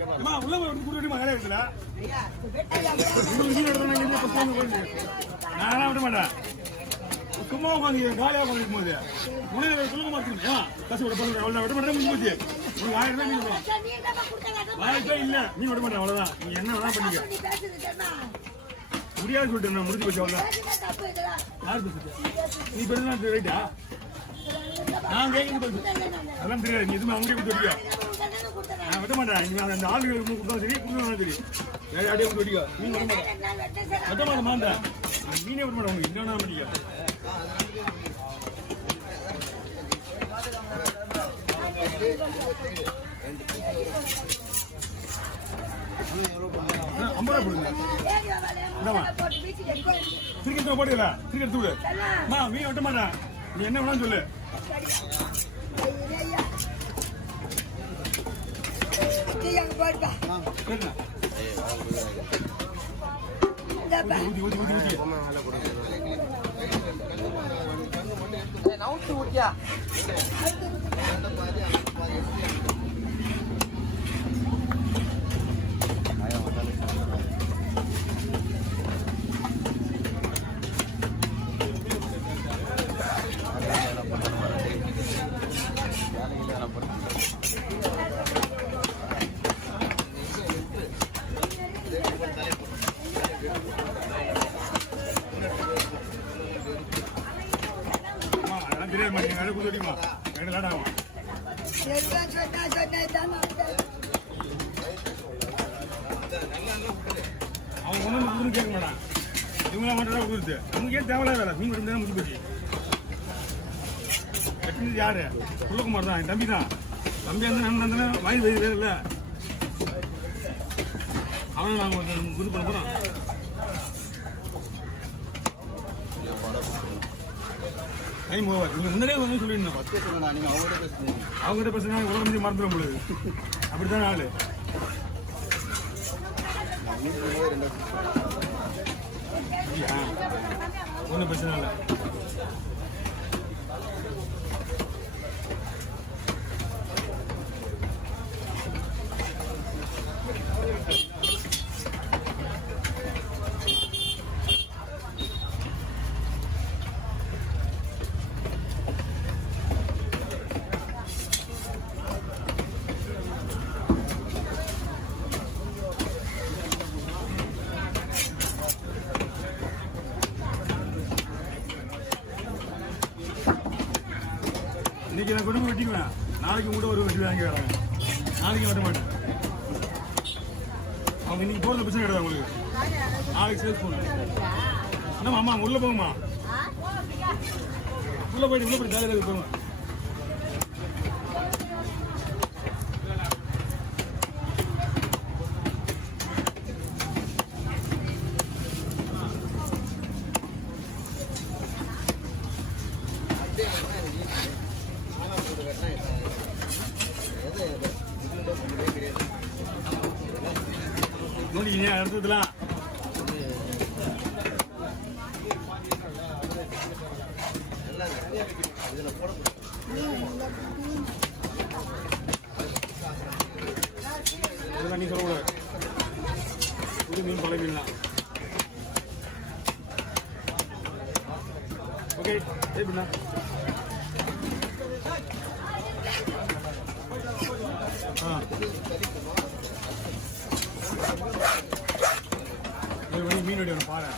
அம்மா உள்ள வந்து குடுடி மகளே இருக்குல நான் விட மாட்டேன் சும்மா உட்காந்து காலியாக உட்காந்துருக்கும் போது உணவு சொல்லுங்க மாட்டீங்க கசு விட போது அவ்வளோ விட மாட்டேன் முடிஞ்சு போச்சு உங்களுக்கு 1000 ரூபாய் மீன் வாய்ப்பே இல்லை மீன் விட மாட்டேன் அவ்வளோதான் நீ என்ன வேணா பண்ணிக்க முடியாது சொல்லிட்டு நான் முடிஞ்சு போச்சு அவ்வளோ யார் பேசுறது நீ பேசுனா ரைட்டா நான் கேட்குறது அதெல்லாம் தெரியாது நீ எதுவுமே அவங்க கொடுத்து வடிக்க நான் விட மாட்டேன் நீ அந்த ஆளுகளுக்கு கொடுத்தா சரி கொடுக்கணும் தெரியும் வேற யாரையும் கொடுத்து வடிக்க மீன் விட மாட்டேன் விட மாட்டேன் மாந்தேன் மீனே விட மாட்டேன் உங்களுக்கு என்ன பண்ணிக்க ஐம்பது ரூபா கொடுங்க திருக்கெடுத்து போட்டுக்கல திருக்கெடுத்து விடு மீன் விட்ட மாட்டேன் நீ என்ன வேணாலும் சொல்லு ஊட்டியா தெரியாது மாதிரி வேலை கொடுத்து வடிமா வேலை லாடாகும் அவங்க ஒன்றும் கேட்க மாட்டான் இவங்களா மாட்டா கொடுத்து அவங்க ஏன் தேவையில்ல வேலை மீன் மட்டும் தான் முடிஞ்சு போச்சு கட்டினது யாரு குள்ளகுமார் தான் என் தம்பி தான் தம்பியாக இருந்தால் நான் தானே வாங்கி வைக்கிறேன் இல்லை அவனை நாங்கள் இது பண்ண போகிறோம் டைம் ஓவர் நீங்கள் முன்னாடியே வந்து சொல்லிடணும் நீங்கள் அவங்ககிட்ட பேசுனா உலகம் முடிஞ்சு மறந்துடும் உங்களுக்கு அப்படித்தான் ஆளு ஒன்றும் பிரச்சனை இல்லை இன்னைக்கு நான் கொண்டு போய் வெட்டிக்குவேன் நாளைக்கு கூட ஒரு வெட்டி வாங்கி வராங்க நாளைக்கு வெட்ட மாட்டேன் அவங்க இன்னைக்கு போகிறது பிரச்சனை கிடையாது உங்களுக்கு நாளைக்கு சேல்ஸ் பண்ணுவேன் என்னம்மா அம்மா உள்ளே போங்கம்மா உள்ளே போயிட்டு ஜாலியாக போங்க நோடி அடுத்ததுலாம் இதெல்லாம் நீ சொல்லக்கூடாது புது மீன் பழைய மீன்லாம் ஓகே எப்படின்னா மீன் வெடி ஒன்று பாரு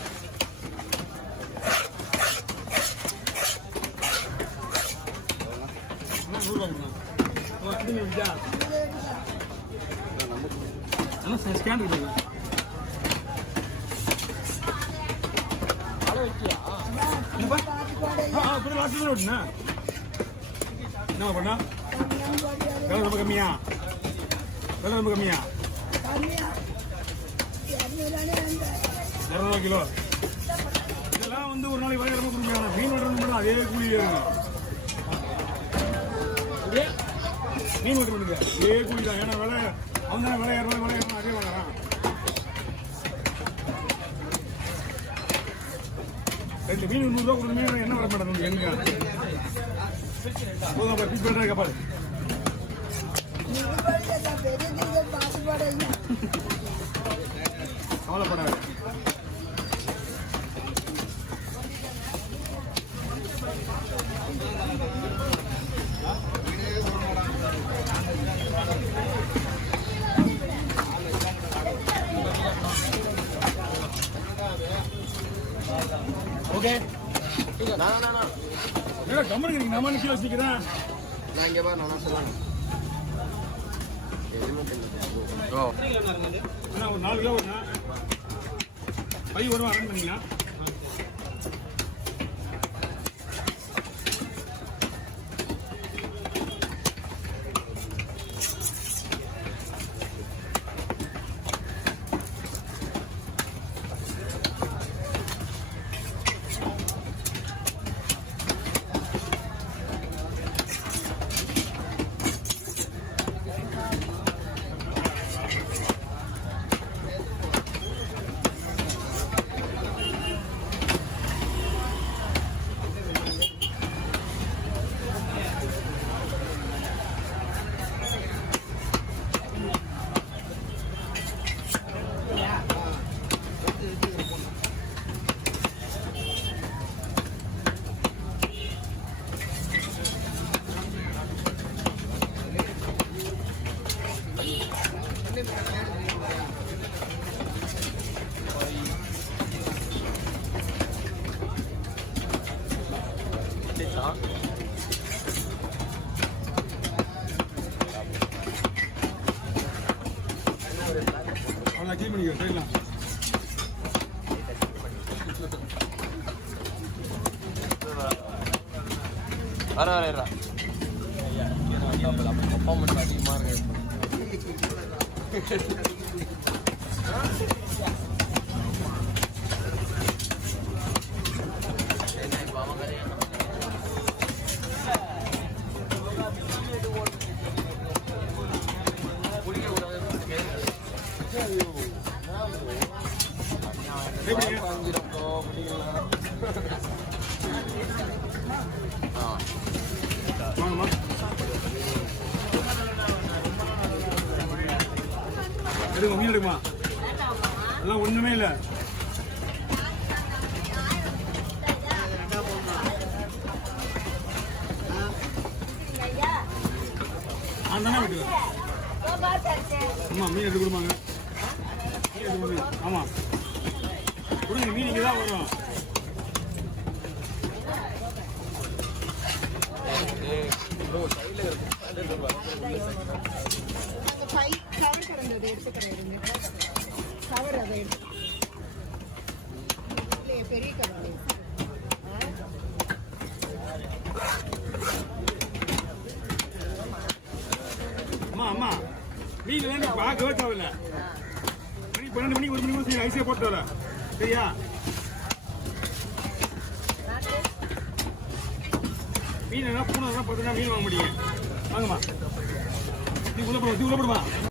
ஸ்கேன் இருக்கு என்ன பண்ணா விலை ரொம்ப கம்மியா விலை ரொம்ப கம்மியா 200 கிலோ இதெல்லாம் வந்து ஒரு நாளைக்கு விலை ரொம்ப கொடுக்குறாங்க மீன் வெட்டுறது மட்டும் அதே கூலியே இருக்கும் மீன் வெட்டு பண்ணுங்க அதே கூலி தான் ஏன்னா விலை அவன் தானே விலை 200 விலை அதே வாங்குறான் ரெண்டு மீன் 100 ரூபா கொடுத்து மீன் என்ன வர மாட்டேன் எங்க போதும் பீஸ் பண்ணுறேன் பாரு ஓகே என்னடா கம்மனுக்கு நீங்க நம்ம கீழே வச்சுக்கிறேன் நான் இங்கே பாரு நான் சொல்லணும் அண்ணா ஒரு 4 கிலோ வருண்ணா பை வரும் அரேஞ்ச் பண்ணிங்கன்னா அவனை க்ளீன் பண்ணிக்க சரிங்களா வர பர்ஃபார்மன்ஸ் அதிகமாக இருக்கு வாங்கம்மா எடுங்க மீன் எடுக்குமா அதெல்லாம் ஒண்ணுமே இல்லை தானே விட்டுருவேன் ஆமா மீன் எடுத்து கொடுப்பாங்க ஆமா கொடுங்க மீன் இங்கே தான் வரும் பெரிய கடை அம்மா மீன் வேணும் பார்க்கவே தேவையில்ல மணி 12 மணிக்கு 1 மணிக்கு ஐசியா போட்டு வர சரியா மீன் என்ன பூனை பார்த்தீங்கன்னா மீன் வாங்க முடியும் வாங்கம்மா நீ உள்ள போடுமா